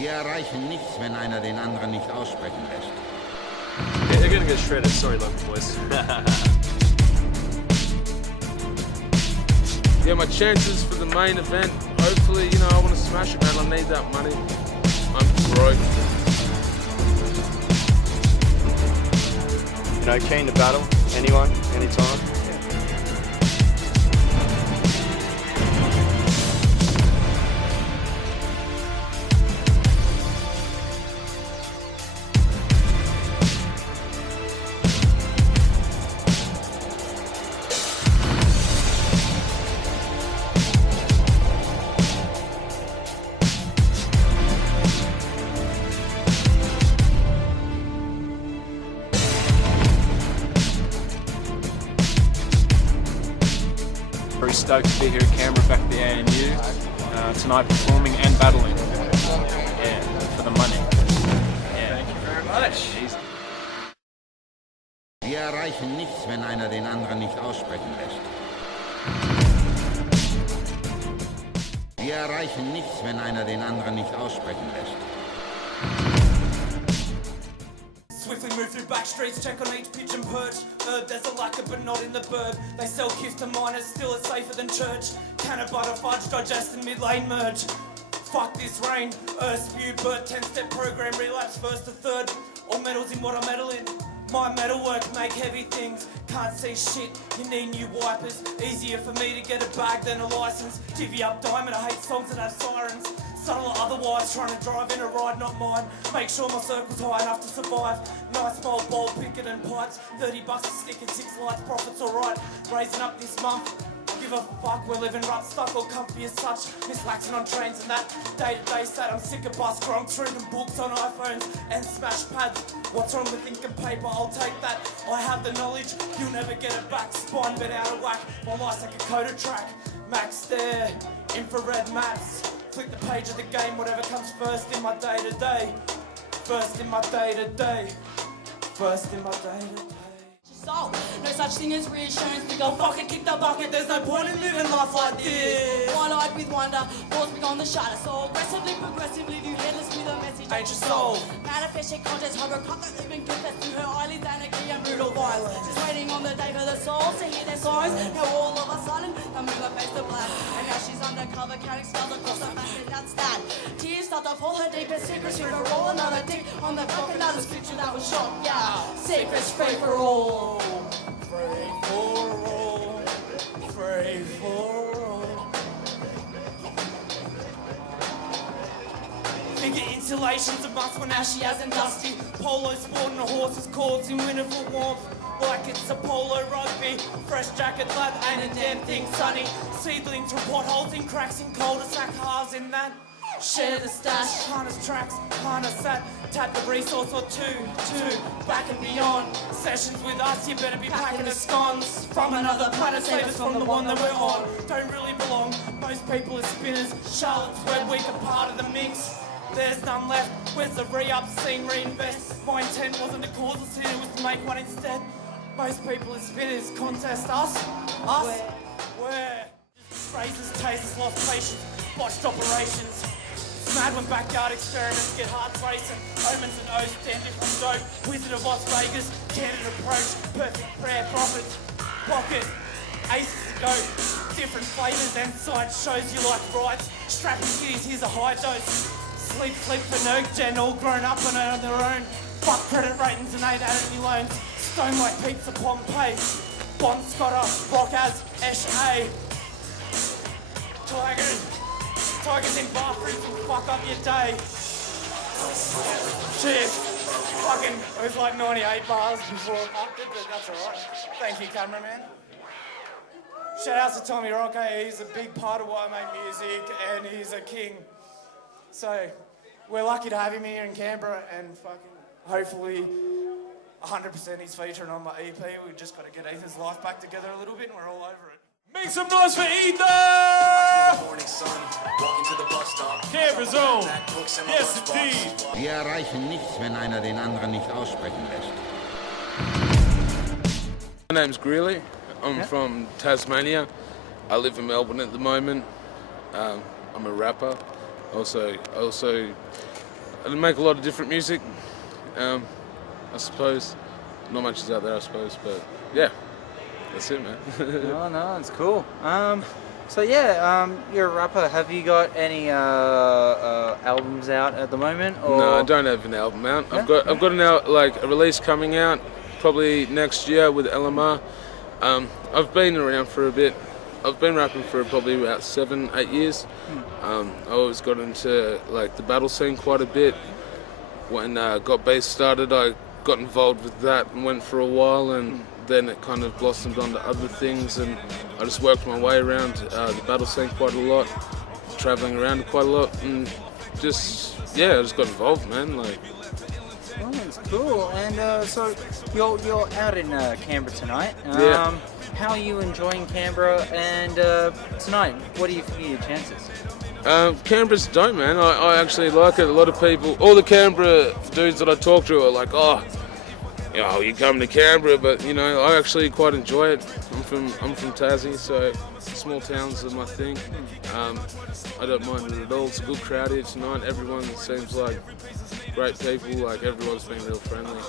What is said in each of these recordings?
Wir erreichen nichts, wenn einer den anderen nicht aussprechen lässt. Yeah, they're gonna get shredded. Sorry, local boys. Yeah, my chances for the main event, hopefully, you know, I want to smash it, man. I need that money. I'm broke. You know, keen to battle. Anyone, anytime. Very stoked to be here at Canberra, back at the ANU tonight, performing and battling. Yeah, for the money. Yeah. Thank you very much. Easy. Wir erreichen nichts, wenn einer den anderen nicht aussprechen lässt. Wir erreichen nichts, wenn einer den anderen nicht aussprechen lässt. Swiftly move through back streets, check on each pitch and perch. There's a lacquer but not in the burb. They sell gifts to minors, still it's safer than church. Can of butter, fudge, digest and mid-lane merge. Fuck this rain, spew, bird, 10-step program, relapse first to third. All medals in what I medal in. My metalwork make heavy things. Can't see shit, you need new wipers. Easier for me to get a bag than a license. Divvy up diamond, I hate songs that have sirens. Subtle or otherwise, trying to drive in a ride, not mine. Make sure my circle's high enough to survive. Nice bold, bold, picket and pipes. 30 bucks a stick and 6 lights, profits alright. Raising up this month. Give a fuck, we're living rough, stuck or comfy as such. Mislaxing on trains and that day-to-day stat. I'm sick of bus drunk, reading books on iPhones and smash pads. What's wrong with ink and paper? I'll take that. I have the knowledge, you'll never get it back. Spine been out of whack, my life's like a coda track. Max there, infrared maps. Click the page of the game, whatever comes first in my day-to-day. First in my day-to-day. First in my day-to-day. Soul. No such thing as reassurance. We go fucking kick the bucket. There's no point in living life like this. One-eyed with wonder, balls big on the shutter. So aggressively, progressively, view headless with a message. Ain't your soul. Manifest your contest, horror, can't even confess to her eyelids, anarchy and brutal violence. Just waiting on the day for the souls to hear their songs. Now all of a sudden, the moon got face to black. And now she's undercover, carrying scars across her back, and that's that. Tears start to fall, her deepest secrets. We roll another dick on the back, another scripture that was shot. Yeah, secrets free for all. Free for all, free for all. Figure insulation's a must when ashy as and dusty. Polo sporting a horse's cords in winter for warmth. Like it's a polo rugby. Fresh jacket lad ain't a damn thing sunny. Seedlings from potholes in cracks in cul-de-sac halves in that. Share the stash, harness tracks, harness that. Tap the resource or two, back and beyond. Sessions with us, you better be packing the scones. From another planet, save us from the one that we're on. Don't really belong, most people are spinners. Charlotte's Web Week are part of the mix. There's none left, where's the re-up scene, reinvest? My intent wasn't to cause a scene, it was to make one instead. Most people are spinners, contest us? Where? Phrases, tastes, lost patience, botched operations. Mad when backyard experiments get hearts racing. Omens and O's stand different dope. Wizard of Las Vegas, candid approach. Perfect prayer, profits, pocket. Aces to go. Different flavours and sides. Shows you like rights. Strapping kitties, here's a high dose. Sleep for Nerg Gen, all grown up and on their own. Fuck credit ratings and 8 added loans. Stone like pizza, Pompeii. Bon Scotter, Rockaz, Esh A. Tigers in bathrooms will fuck up your day. Cheers. Fucking, it was like 98 bars before I pumped it, but that's alright. Thank you, cameraman. Shout out to Tommy Rocco, he's a big part of why I make music, and he's a king. So, we're lucky to have him here in Canberra, and fucking, hopefully, 100% he's featuring on my EP. We've just got to get Eitha's life back together a little bit, and we're all over it. Make some noise for Eitha! Canberra's own. Yes, indeed. Wir erreichen nichts, wenn einer den anderen nicht aussprechen lässt. My name's Greeley. I'm from Tasmania. I live in Melbourne at the moment. I'm a rapper. Also make a lot of different music. I suppose not much is out there, I suppose, but yeah, that's it, man. No, it's cool. So yeah, you're a rapper. Have you got any albums out at the moment? Or? No, I don't have an album out. Yeah? I've got a release coming out probably next year with LMR. I've been around for a bit. I've been rapping for probably about 7-8 years. I always got into like the battle scene quite a bit. When Got Bass started, I got involved with that and went for a while, and then it kind of blossomed onto other things, and I just worked my way around the battle scene quite a lot, traveling around quite a lot, and I just got involved, man. Like, oh, that's cool. And so you're out in Canberra tonight. Yeah. How are you enjoying Canberra? And tonight, what do you think are your chances? Canberra's dope, man. I actually like it. A lot of people, all the Canberra dudes that I talk to are like, oh, you come to Canberra, but I actually quite enjoy it. I'm from Tassie, so small towns are my thing. I don't mind it at all. It's a good crowd here tonight. Everyone seems like great people. Like, everyone's been real friendly.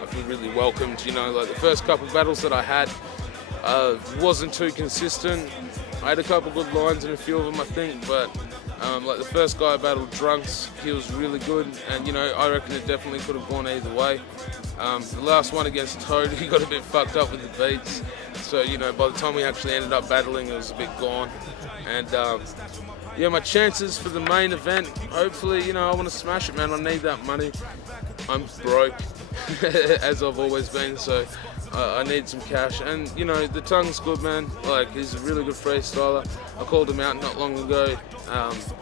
I feel really welcomed. Like the first couple of battles that I had wasn't too consistent. I had a couple good lines in a few of them, I think, but like the first guy I battled, Drunx, he was really good, and I reckon it definitely could have gone either way. The last one against Toad, he got a bit fucked up with the beats, so by the time we actually ended up battling, it was a bit gone. And my chances for the main event, hopefully, I want to smash it, man. I need that money. I'm broke, as I've always been, so I need some cash. And the Tongue's good, man. Like, he's a really good freestyler. I called him out not long ago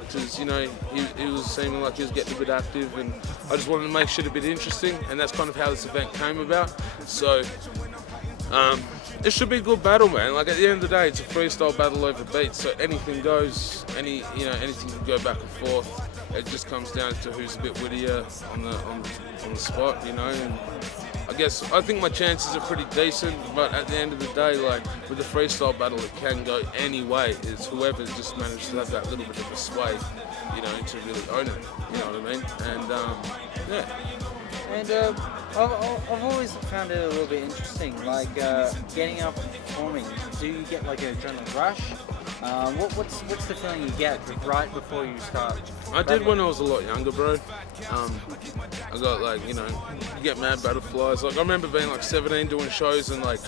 because he was seeming like he was getting a bit active, and I just wanted to make shit a bit interesting, and that's kind of how this event came about. So it should be a good battle, man. Like, at the end of the day, it's a freestyle battle over beats, so anything goes. Anything can go back and forth. It just comes down to who's a bit wittier on the spot, And I think my chances are pretty decent, but at the end of the day, like with the freestyle battle, it can go any way. It's whoever just managed to have that little bit of a sway, to really own it. You know what I mean? And And I've always found it a little bit interesting, like getting up and performing. Do you get like an adrenaline rush? What's the feeling you get right before you start? I did when I was a lot younger, bro. I got you get mad butterflies. Like, I remember being like 17 doing shows and like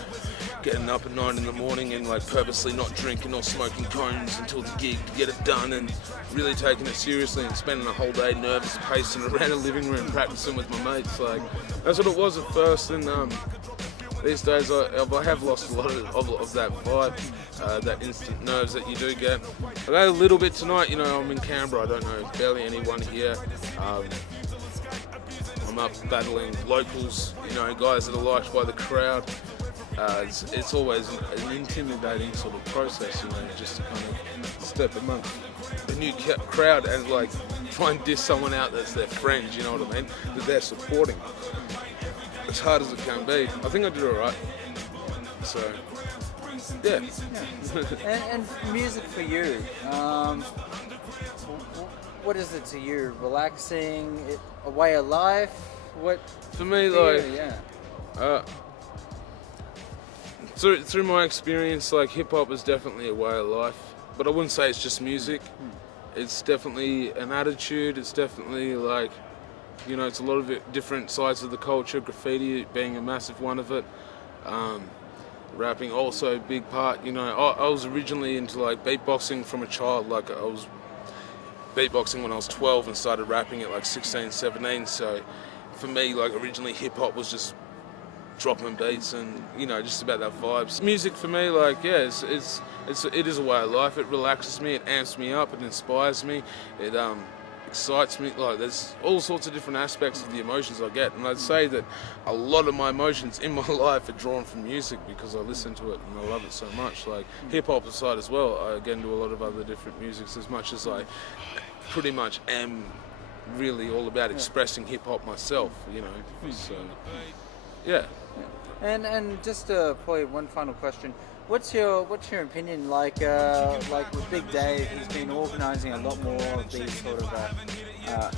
getting up at 9 in the morning and like purposely not drinking or smoking cones until the gig to get it done, and really taking it seriously and spending a whole day nervous pacing around a living room practicing with my mates. Like, that's what it was at first, and these days I have lost a lot of that vibe, that instant nerves that you do get. I got a little bit tonight. I'm in Canberra. I don't know barely anyone here. I'm up battling locals, guys that are liked by the crowd. It's always an intimidating sort of process, just to kind of step amongst a new crowd and like try and diss someone out that's their friend, you know what I mean, that they're supporting. As hard as it can be. I think I did alright. So, yeah. And music for you, what is it to you? Relaxing, a way of life? What for me, like, through my experience, like, hip hop is definitely a way of life, but I wouldn't say it's just music. It's definitely an attitude. It's definitely like, it's a lot of different sides of the culture. Graffiti being a massive one of it. Rapping also a big part. I was originally into like beatboxing from a child. Like, I was beatboxing when I was 12 and started rapping at like 16, 17. So for me, like, originally hip hop was just dropping beats and just about that vibes. Music for me, like, it is a way of life. It relaxes me. It amps me up. It inspires me. It excites me. Like, there's all sorts of different aspects of the emotions I get, and I'd say that a lot of my emotions in my life are drawn from music because I listen to it and I love it so much. Like, hip hop aside as well, I again do a lot of other different musics, as much as I pretty much am really all about expressing hip hop myself, So, yeah. And just probably one final question. What's your opinion, like with Big Dave? He's been organising a lot more of these sort of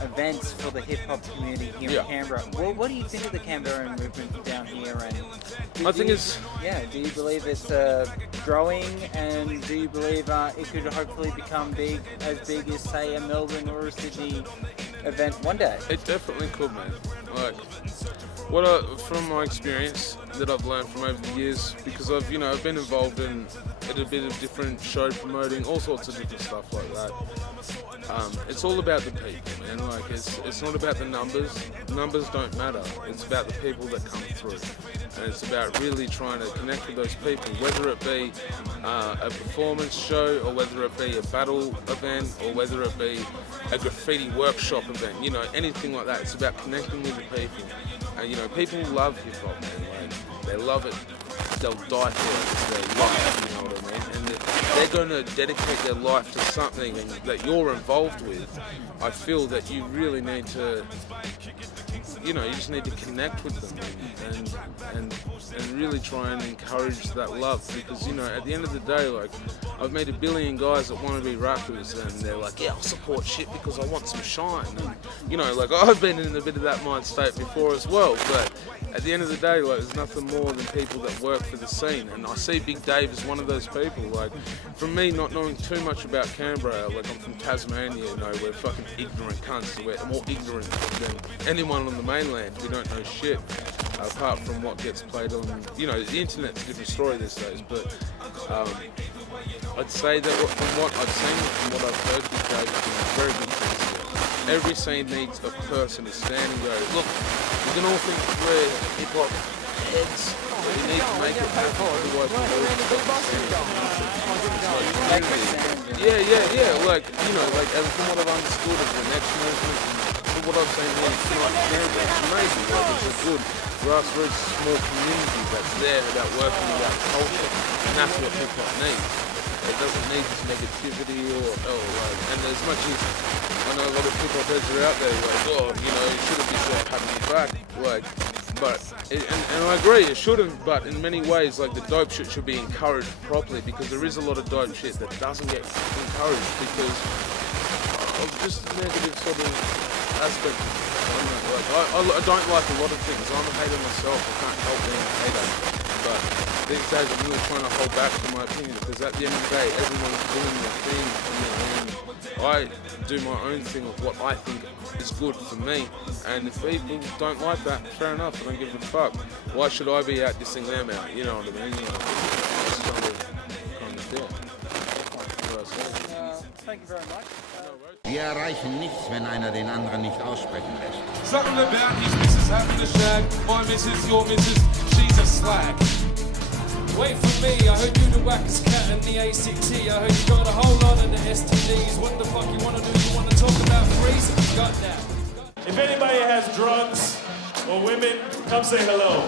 events for the hip hop community here in Canberra. Well, what do you think of the Canberra movement down here? And I think it's... Yeah, do you believe it's growing, and do you believe it could hopefully become as big as, say, a Melbourne or a Sydney event one day? It definitely could, man. Like, from my experience that I've learned from over the years, because I've been involved in a bit of different show promoting, all sorts of different stuff like that. It's all about the people, man. Like, it's not about the numbers. Numbers don't matter. It's about the people that come through, and it's about really trying to connect with those people, whether it be a performance show, or whether it be a battle event, or whether it be a graffiti workshop event. Anything like that. It's about connecting with the people, and people love hip hop, man. Like, they love it. They'll die for it. It's their life, you know what I mean? And they're going to dedicate their life to something that you're involved with. I feel that you really need to, you just need to connect with them and really try and encourage that love, because at the end of the day, like, I've met a billion guys that want to be rappers, and they're like, yeah, I'll support shit because I want some shine, and like, I've been in a bit of that mind state before as well, but at the end of the day, like, there's nothing more than people that work for the scene, and I see Big Dave as one of those people. Like, from me not knowing too much about Canberra, like, I'm from Tasmania, we're fucking ignorant cunts, we're more ignorant than anyone on the mainland. We don't know shit, apart from what gets played on, the internet's a different story these days, but I'd say that from what I've seen, from what I've heard, Big Dave is doing very good things here. Every scene needs a person to stand and go, look, we can all think we're hip-hop heads, but we need to make it happen, otherwise we're like, as from what I've understood of the next movement, from what I've seen here tonight in Canberra, it's amazing. Like, it's a good grassroots small community that's there about working about culture, and that's what hip-hop needs. It doesn't need this negativity or and as much as I know a lot of hip-hop heads are out there like, oh, it shouldn't be so having you back, like, and I agree, it shouldn't, but in many ways, like, the dope shit should be encouraged properly, because there is a lot of dope shit that doesn't get encouraged because of just negative sort of aspect. I don't like a lot of things. I'm a hater myself. I can't help being a hater. But these days I'm really trying to hold back from my opinion, because at the end of the day, everyone's doing their thing, and I do my own thing of what I think is good for me. And if people don't like that, fair enough. I don't give a fuck. Why should I be out dissing them out? You know what I mean? It's kind of yeah. Thank you very much. Wir erreichen nichts, wenn einer den anderen nicht aussprechen lässt. Something about his missus having a shag. My missus, your missus, she's a slag. Wait for me, I heard you the wackest cat in the ACT. I heard you got a whole lot of the STDs. What the fuck you wanna do? You wanna talk about freezing? Got that. If anybody has drugs or women, come say hello.